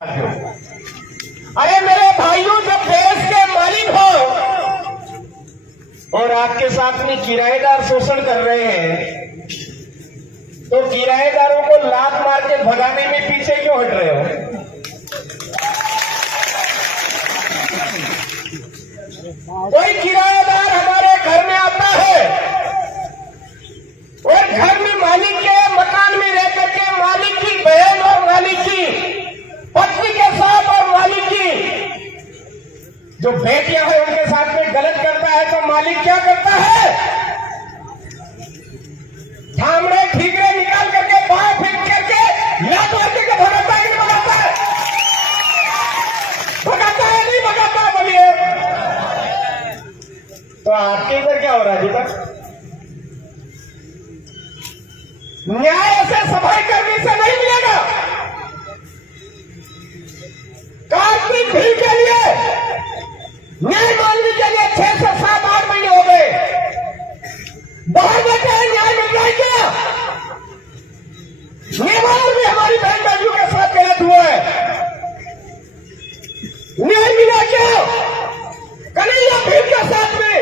अरे मेरे भाइयों, जब देश के मालिक हो और आपके साथ में किराएदार शोषण कर रहे हैं, तो किराएदारों को लात मार के भगाने में पीछे क्यों हट रहे हो? कोई किराएदार हमारे घर में आता है और घर में मालिक के मकान में रह करके मालिक की बहन और मालिक की पत्नी के साथ और मालिक की जो बेटियां हैं उनके साथ में गलत करता है, तो मालिक क्या करता है? थामड़े ठीकरे निकाल करके बाएं फेंक करके लात मार के भगाता है नहीं भगाता है? भगाता है नहीं भगाता? बोलिए। तो आपके इधर क्या हो रहा है अभी तक? न्याय ऐसे सफाई कर्मी से नहीं मिलेगा। कार्तिक भी के लिए न्याय मांगने के लिए 6 से 7 8 महीने हो गए, बाहर बैठे हैं, न्याय मिल रहा है क्या? निर्माण भी हमारी बहन बेटियों के साथ गलत हुआ है, न्याय मिला क्या? कन्हैया भीड़ के साथ में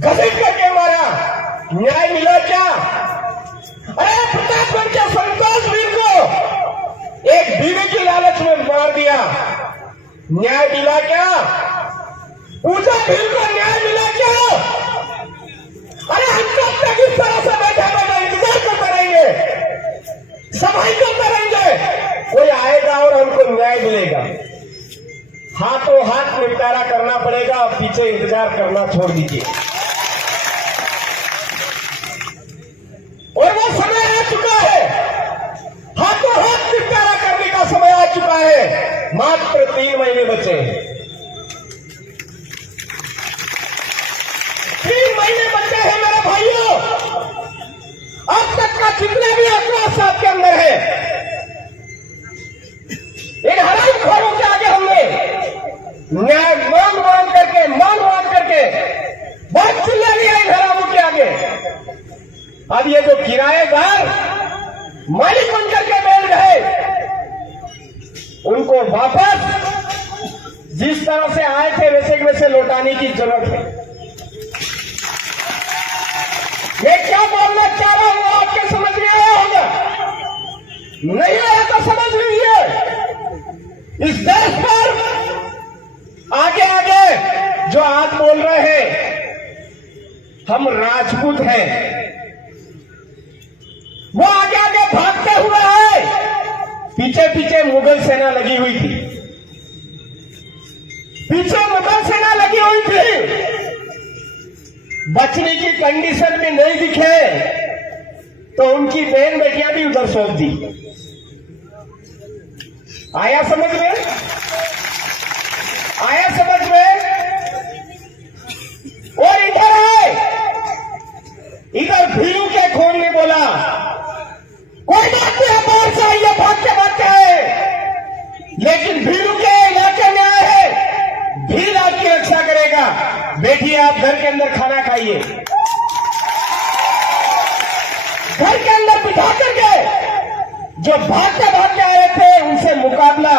घसीट करके मारा, न्याय मिला क्या? अरे प्रतापगढ़ के संतोष वीर को एक बीवी की लालच में मार दिया, न्याय मिला क्या? पूजा भील को न्याय मिला क्या? अरे हम कब तक इस तरह से बैठे बैठे इंतजार करते रहेंगे, सफाई करते रहेंगे? कोई आएगा और हमको न्याय मिलेगा। हाथों हाथ निपटारा करना पड़ेगा, पीछे इंतजार करना छोड़ दीजिए। और वो समय आ चुका है, हाथों हाथ निपटारा करने का समय आ चुका है। मात्र 3 महीने बचे हैं, 3 महीने बचे हैं मेरे भाइयों। अब तक का जितने भी आक्रोश आपके अंदर है, इन हरामखोरों के आगे हमने न्याय मांग मांग करके बहुत चिल्ला लिया इन हरामों के आगे। अब ये जो किराएदार मालिक बनकर के बैठ गए, उनको वापस जिस तरह से आए थे वैसे लौटाने की जरूरत है। ये क्या बोलना चाह रहा हूं, आपके समझ में आया होगा? नहीं आया तो समझ लीजिए। इस देश पर आगे आगे जो आज बोल रहे हैं हम राजपूत हैं, वो आगे आगे भागते हुए आए, पीछे पीछे मुगल सेना लगी हुई थी, पीछे मुगल सेना लगी हुई थी। बचने की कंडीशन में नहीं दिखे तो उनकी बहन बेटियां भी उधर सौंप दी। आया समझ में? आया समझ में? और इधर है, इधर भीलू के खून ने बोला कोई बात नहीं, बाहर से आइए, भागते भागते है, लेकिन भीलू के इलाके में आए हैं, भील आपकी रक्षा करेगा। बैठिए, आप घर के अंदर खाना खाइए, घर के अंदर बिठा करके जो भागते भागते आए थे उनसे मुकाबला,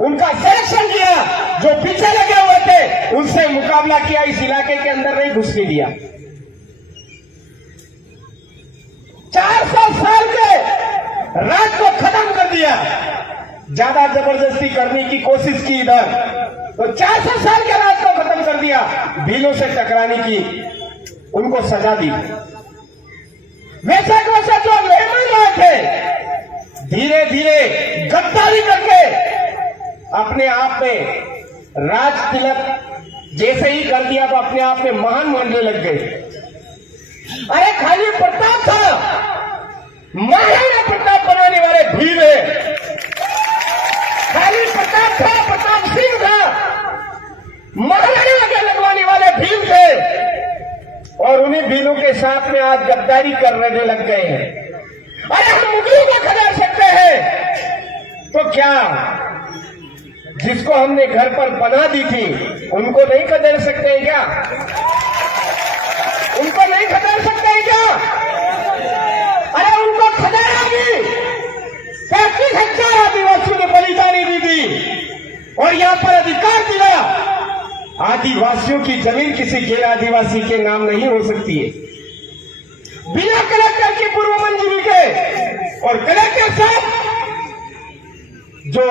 उनका सिलेक्शन किया। जो पीछे लगे हुए थे उनसे मुकाबला किया, इस इलाके के अंदर नहीं घुसने दिया। 400 साल के राज को खत्म कर दिया। ज्यादा जबरदस्ती करने की कोशिश की इधर, तो 400 साल के राज को खत्म कर दिया। भीलों से टकराने की उनको सजा दी। वैसे जो मेहमान आए थे, धीरे धीरे गद्दारी करके अपने आप में राज तिलक जैसे ही कर दिया तो अपने आप में महान मानने लग गए। अरे खाली प्रताप था, महाराणा प्रताप बनाने वाले भील है। खाली प्रताप था, प्रताप सिंह था, महाराणा के लगवाने वाले भील थे, और उन्हीं भीलों के साथ में आज गद्दारी करने लग गए हैं। अरे हम मुगलों को खदेड़ सकते हैं तो क्या जिसको हमने घर पर बना दी थी उनको नहीं खदेड़ सकते हैं क्या? उनको नहीं खदेड़ सकते हैं क्या? अरे उनको खदेड़ा भी 35,000 आदिवासियों ने बलिदानी दी थी। और यहाँ पर अधिकार दिया। आदिवासियों की जमीन किसी गैर आदिवासी के नाम नहीं हो सकती है बिना कलेक्टर की पूर्व मंजूरी के। और कलेक्टर साहब जो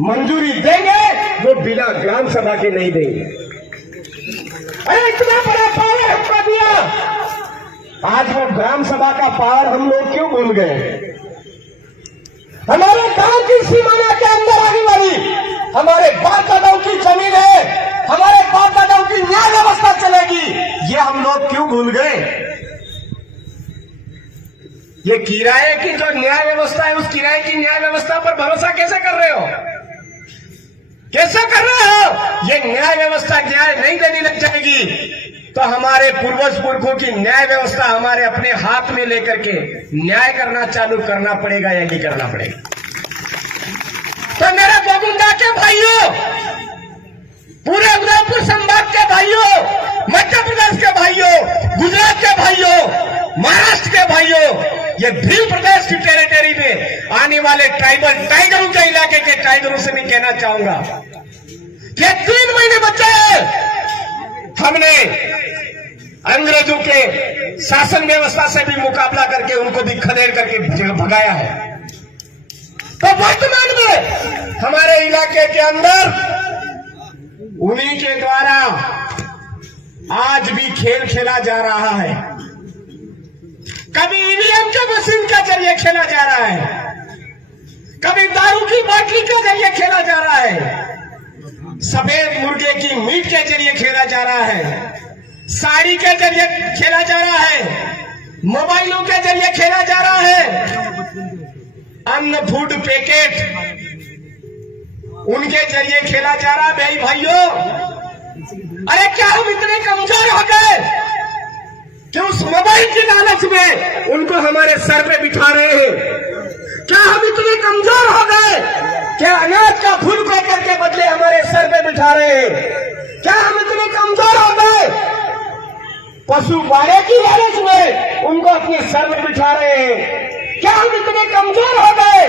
मंजूरी देंगे वो बिना ग्राम सभा के नहीं देंगे। अरे इतना बड़ा पावर हमको दिया, आज वो ग्राम सभा का पावर हम लोग क्यों भूल गए? हमारे गांव की सीमाना के अंदर आने वाली हमारे बाप दादाओं की जमीन है, हमारे बाप दादाओं की न्याय व्यवस्था चलेगी, ये हम लोग क्यों भूल गए? ये किराए की जो न्याय व्यवस्था है, उस किराए की न्याय व्यवस्था पर भरोसा कैसे कर रहे हो? कैसे कर रहे हो? ये न्याय व्यवस्था न्याय नहीं देनी लग जाएगी तो हमारे पूर्वज पुरखों की न्याय व्यवस्था हमारे अपने हाथ में लेकर के न्याय करना चालू करना पड़ेगा या नहीं करना पड़ेगा? तो मेरे गोविंदा के भाइयों, पूरे उदयपुर संभाग के भाइयों, मध्य प्रदेश के भाइयों, गुजरात के भाइयों, महाराष्ट्र के भाइयों, ये भील प्रदेश की टेरिटरी में आने वाले ट्राइबल टाइगरों के इलाके के टाइगरों से भी कहना चाहूंगा कि 3 महीने बचे हैं। हमने अंग्रेजों के शासन व्यवस्था से भी मुकाबला करके उनको भी खदेड़ करके भगाया है। तो वर्तमान में हमारे इलाके के अंदर उन्हीं के द्वारा आज भी खेल खेला जा रहा है। कभी ईवीएम के मशीन के जरिए खेला जा रहा है, कभी दारू की बाटली के जरिए खेला जा रहा है, सफेद मुर्गे की मीट के जरिए खेला जा रहा है, साड़ी के जरिए खेला जा रहा है, मोबाइलों के जरिए खेला जा रहा है, अन्न फूड पैकेट उनके जरिए खेला जा रहा है। भाई भाइयों, अरे क्या हम इतने कमजोर हो गए कि उस मोबाइल की लालच में उनको हमारे सर पे बिठा रहे हैं? क्या हम इतने कमजोर हो गए कि अनाज का फूल पैकेट के बदले हमारे सर पे बिठा रहे हैं? क्या हम इतने कमजोर हो गए पशु बाड़े की लालच में उनको अपने सर में बिठा रहे हैं? क्या हम इतने कमजोर हो गए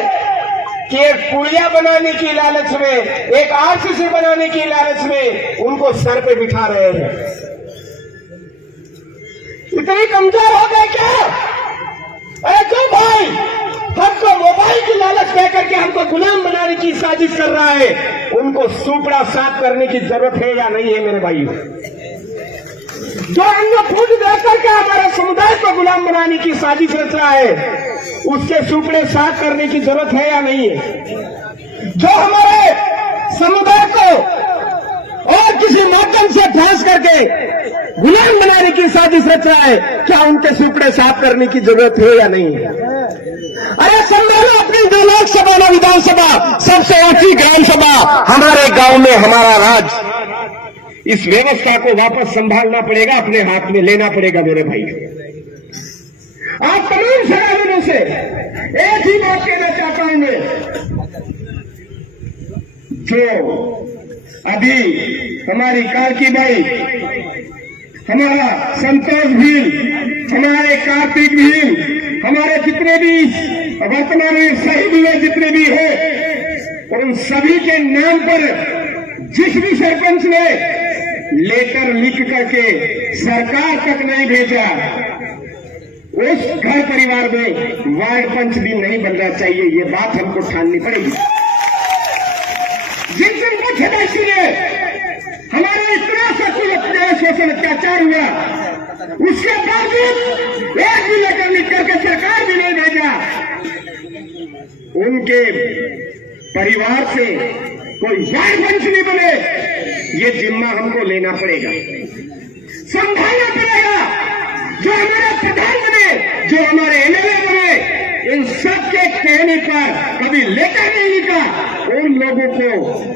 कि एक पुलिया बनाने की लालच में, एक आरसीसी बनाने की लालच में उनको सर पे बिठा रहे हैं? इतनी कमजोर हो गए क्या? अरे क्यों भाई, हमको मोबाइल की लालच दे करके हमको गुलाम बनाने की साजिश कर रहा है। उनको सुपड़ा साफ करने की जरूरत है या नहीं है मेरे भाइयों? जो अन्न फूड देकर के हमारे समुदाय को गुलाम बनाने की साजिश रच रहा है, उसके सुपड़े साफ करने की जरूरत है या नहीं है? जो हमारे समुदाय को और किसी माध्यम से ध्वंस करके गुलाम बनाने की साजिश रच रहा है, क्या उनके सुपड़े साफ करने की जरूरत है या नहीं है? अरे संभालो अपनी 2 लोकसभा न विधानसभा, सबसे ऊंची ग्राम सभा हमारे गांव में, हमारा राज। इस व्यवस्था को वापस संभालना पड़ेगा, अपने हाथ में लेना पड़ेगा मेरे भाई। आप तमाम सराहनों से एक ही बात कहना चाहता हूं मैं, जो अभी हमारी कार्की भाई, हमारा संतोष भील, हमारे कार्तिक भील, हमारे जितने भी वर्तमान में शहीद हुए जितने भी हैं, उन सभी के नाम पर जिस भी सरपंच ने लेटर लिख करके सरकार तक नहीं भेजा, उस घर परिवार में वार्ड पंच भी नहीं बनना चाहिए। ये बात हमको ठाननी पड़ेगी। जिन जनपद सदस्य ने हमारा इतना शोषण अत्याचार हुआ, उसके बावजूद एक भी लेटर लिख करके सरकार भी नहीं भेजा, उनके परिवार से कोई वार्ड पंच नहीं बने, ये जिम्मा हमको लेना पड़ेगा, संभालना पड़ेगा। जो हमारे प्रधान बने, जो हमारे एमएलए बने, इन सब के कहने पर कभी लेटर नहीं लिखा, उन लोगों को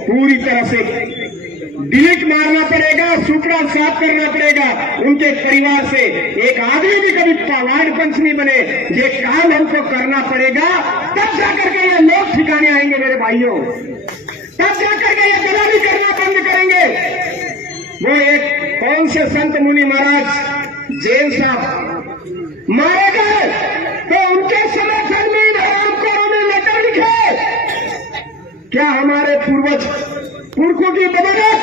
पूरी तरह से डिलीट मारना पड़ेगा, सूत्रा साफ करना पड़ेगा। उनके परिवार से एक आदमी भी कभी वार्ड पंच नहीं बने, ये काम हमको करना पड़ेगा। तब जाकर के ये लोग ठिकाने आएंगे मेरे भाइयों, तब जाकर के ये गुलामी करना बंद करेंगे। वो एक कौन से संत मुनि महाराज जैन साहब मारे गए, तो उनके समर्थन में हरामखोरों ने लेटर लिखे। क्या हमारे पूर्वज पुरखों की बदौलत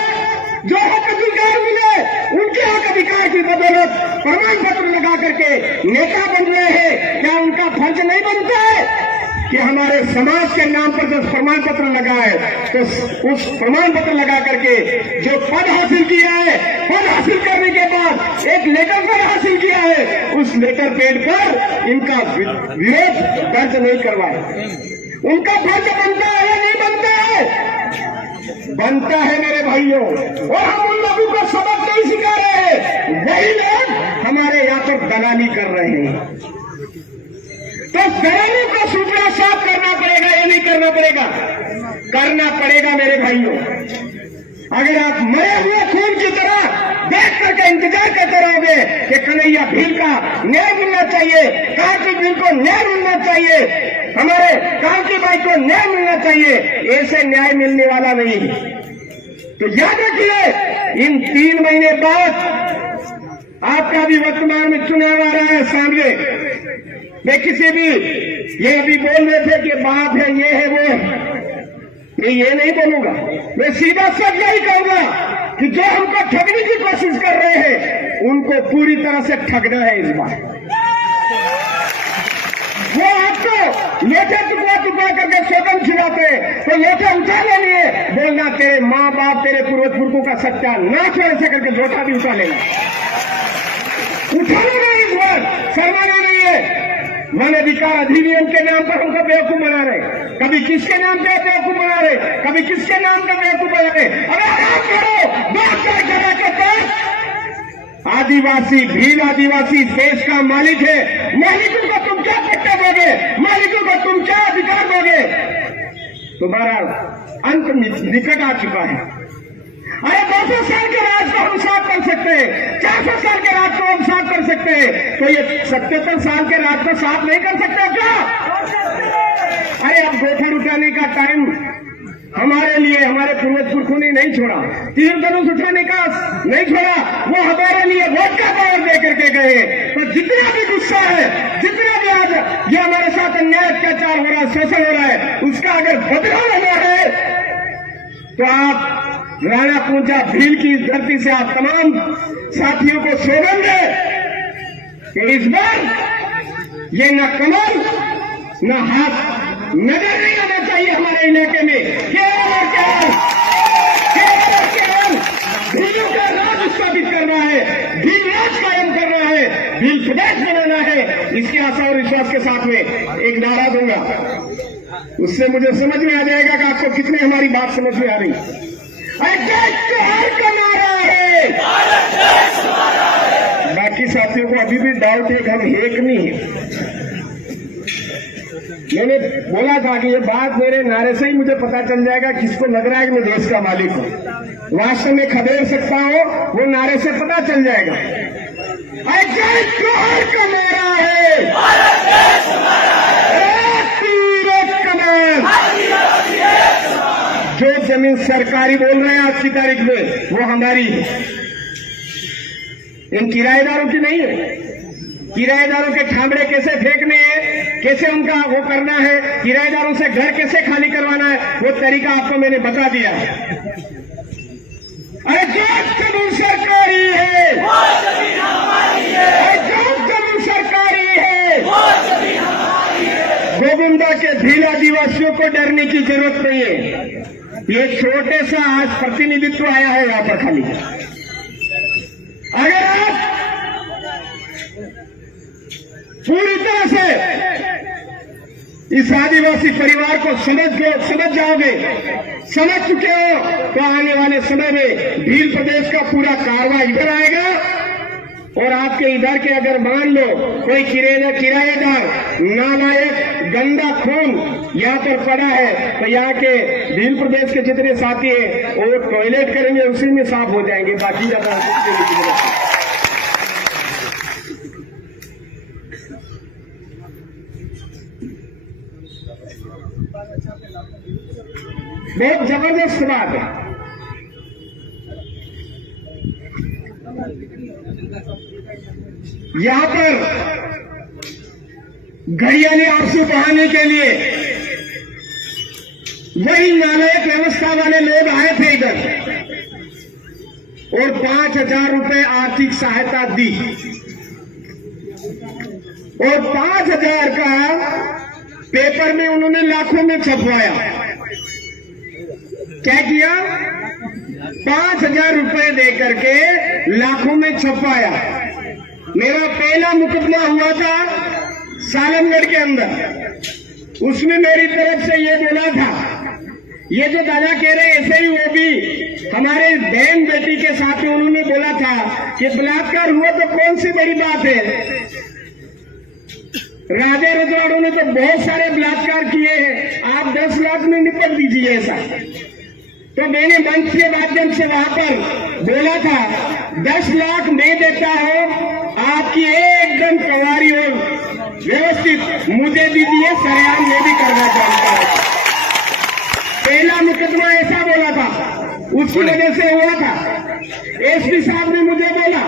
जो हक अधिकार मिले, उनके हक अधिकार की बदौलत प्रमाण पत्र लगा करके नेता बन रहे हैं। क्या उनका फर्ज नहीं बनता है कि हमारे समाज के नाम पर जो प्रमाण पत्र लगा है, तो उस प्रमाण पत्र लगा करके जो पद हासिल किया है, पद हासिल करने के बाद एक लेटर पैड हासिल किया है, उस लेटर पैड पर इनका विरोध दर्ज नहीं करवाए। उनका फर्ज बनता है या नहीं बनता है? बनता है मेरे भाइयों। और हम उन लोगों को सबक नहीं सिखा रहे हैं, वही लोग हमारे यहाँ पर दलाली कर रहे हैं। तो दलालों को सूचना साफ करना पड़ेगा, ये नहीं करना पड़ेगा, करना पड़ेगा मेरे भाइयों। अगर आप मरे हुए खून की तरह देख करके इंतजार करते रहोगे कि कन्हैया भील का न्याय मिलना चाहिए, कार्तिक भील को न्याय मिलना चाहिए, हमारे कांति भाई को न्याय मिलना चाहिए, ऐसे न्याय मिलने वाला नहीं। तो याद रखिए, इन 3 महीने बाद आपका भी वर्तमान में चुनाव आ रहा है सामने। मैं किसी भी ये भी बोल रहे थे कि बात है, ये है, वो है, मैं ये नहीं बोलूंगा। मैं सीधा सब यही कहूंगा कि जो हमको ठगने की कोशिश कर रहे हैं, उनको पूरी तरह से ठगना है इस बार। वो आपको लेटे टुकड़ा करके सोगन खिलाते, तो लेटे उठा लेंगे, बोलना तेरे माँ बाप, तेरे पूर्वज पुरखों का सत्यानाश ऐसे करके झोटा भी उठा लेना, उठा लेना इस बार, शर्माना नहीं है। वन अधिकार अधिनियम के नाम पर हमको बेवकूफ बना रहे, कभी किसके नाम पे बेवकूफ बना रहे, कभी किसके नाम पे बेवकूफ बना रहे। अरे आराम करो, बात जगह के पास आदिवासी, भील आदिवासी देश का मालिक है। मालिकों को तुम क्या पट्टा दोगे? मालिकों को तुम क्या अधिकार दोगे? तुम्हारा अंत निकट आ चुका है। अरे 200 साल के राज को हम साफ कर सकते हैं, 400 साल के राज को हम साफ कर सकते हैं, तो ये 77 साल के राज को साफ नहीं कर सकते क्या? अरे अब गोफर उठाने का टाइम हमारे लिए, हमारे पूर्वज पुरखों ने नहीं छोड़ा, तीर धनुष उठाने का नहीं छोड़ा, वो हमारे लिए वोट का पावर दे करके गए। तो जितना भी गुस्सा है, जितना भी आज ये हमारे साथ अन्याय अत्याचार हो रहा है, शोषण हो रहा है, उसका अगर बदला लेना है, तो आप राणा पूंजा भील की धरती से आप तमाम साथियों को सौगंध है कि इस बार ये न कमल न हाथ नजर नहीं आना चाहिए हमारे इलाके में। केवल भीलों का राज स्थापित करना है, भील राज कायम करना है, भील प्रदेश बनाना है। इसकी आशा और विश्वास के साथ में एक नारा दूंगा, उससे मुझे समझ में आ जाएगा कि आपको कितनी हमारी बात समझ में आ रही है। जोहार का नारा है, बाकी साथियों को अभी भी डाउट है कि हम एक नहीं है। मैंने बोला था कि ये बात मेरे नारे से ही मुझे पता चल जाएगा किसको लग रहा है कि मैं देश का मालिक हूँ। वास्तव में खदेड़ सकता हो, वो नारे से पता चल जाएगा। जोहार का नारा है, जो जमीन सरकारी बोल रहे हैं आज की तारीख में, वो हमारी है, इन किराएदारों की नहीं है। किराएदारों के ठामड़े कैसे फेंकने हैं, कैसे उनका वो करना है, किराएदारों से घर कैसे खाली करवाना है, वो तरीका आपको मैंने बता दिया। अरे जो जमीन सरकारी है, जो जमीन सरकारी है, गोविंदा के भील आदिवासियों को डरने की जरूरत नहीं है। ये छोटे सा आज प्रतिनिधित्व आया है यहाँ पर खाली। अगर आप पूरी तरह से इस आदिवासी परिवार को समझ जाओगे, समझ चुके हो, तो आने वाले समय में भील प्रदेश का पूरा कारवा इधर आएगा। और आपके इधर के अगर मान लो कोई किराएदार नालायक गंदा खून यहाँ पर पड़ा है, तो यहाँ के भील प्रदेश के जितने साथी हैं वो टॉयलेट करेंगे, उसी में साफ हो जाएंगे। बाकी ज्यादा बहुत जबरदस्त बात है। यहाँ पर घड़ियाली आंसू बहाने के लिए वही नालायक व्यवस्था वाले लोग आए थे इधर और 5,000 रुपए आर्थिक सहायता दी और 5,000 का पेपर में उन्होंने लाखों में छपवाया। क्या किया? 5,000 रुपए देकर के लाखों में छपवाया। मेरा पहला मुकदमा हुआ था सालमगढ़ के अंदर। उसमें मेरी तरफ से ये बोला था, ये जो दादा कह रहे ऐसे ही वो भी हमारे बहन बेटी के साथ में उन्होंने बोला था कि बलात्कार हुआ तो कौन सी बड़ी बात है। राजा रजवाड़ों ने तो बहुत सारे बलात्कार किए हैं, आप 10 लाख में निपट दीजिए ऐसा। तो मैंने मंच के माध्यम से वहां पर बोला था 10 लाख नहीं देता हो, आपकी एकदम कवारी और व्यवस्थित मुझे दीजिए, सरेआम मैं भी करना चाहता हूं। पहला मुकदमा ऐसा बोला था, उसकी वजह से हुआ था। एसपी साहब ने मुझे बोला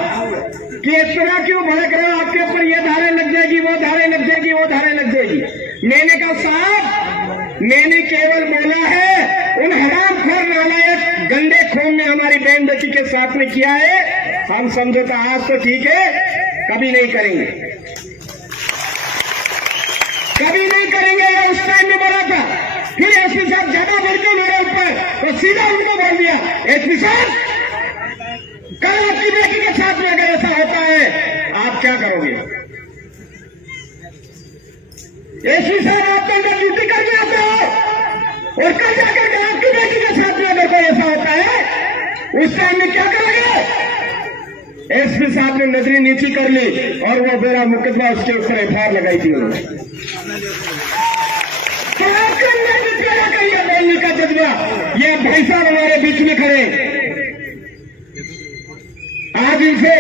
कि इस तरह क्यों भड़क रहे हो, आपके ऊपर ये धारे लग जाएगी, वो धारे लग जाएगी, वो धारे लग जाएगी। मैंने कहा साहब, मैंने केवल बोला है उन हरामखोर नालायक गंदे खून ने हमारी बहन बेटी के साथ में किया है, हम समझौता आज तो ठीक है, कभी नहीं करेंगे, कभी नहीं करेंगे। ये उस टाइम में बोला था। फिर एसपी साहब ज्यादा बढ़ के मेरे ऊपर तो सीधा उनको बोल दिया, एसपी साहब कल आपकी बेटी के साथ में अगर ऐसा होता है आप क्या करोगे? एसपी साहब आप तो अंदर ड्यूटी करके आते हो और कल जाकर के आपकी बेटी के साथ में अगर कोई ऐसा होता है उस टाइम में क्या करोगे? एसपी साहब ने नजरें नीची कर ली और वो मेरा मुकदमा उसके ऊपर एफआईआर लगाई थी उन्होंने। तो आपके अंदर भी पैदा करिए बोलने का जज्बा। ये भाई साहब हमारे बीच में खड़े आज इनसे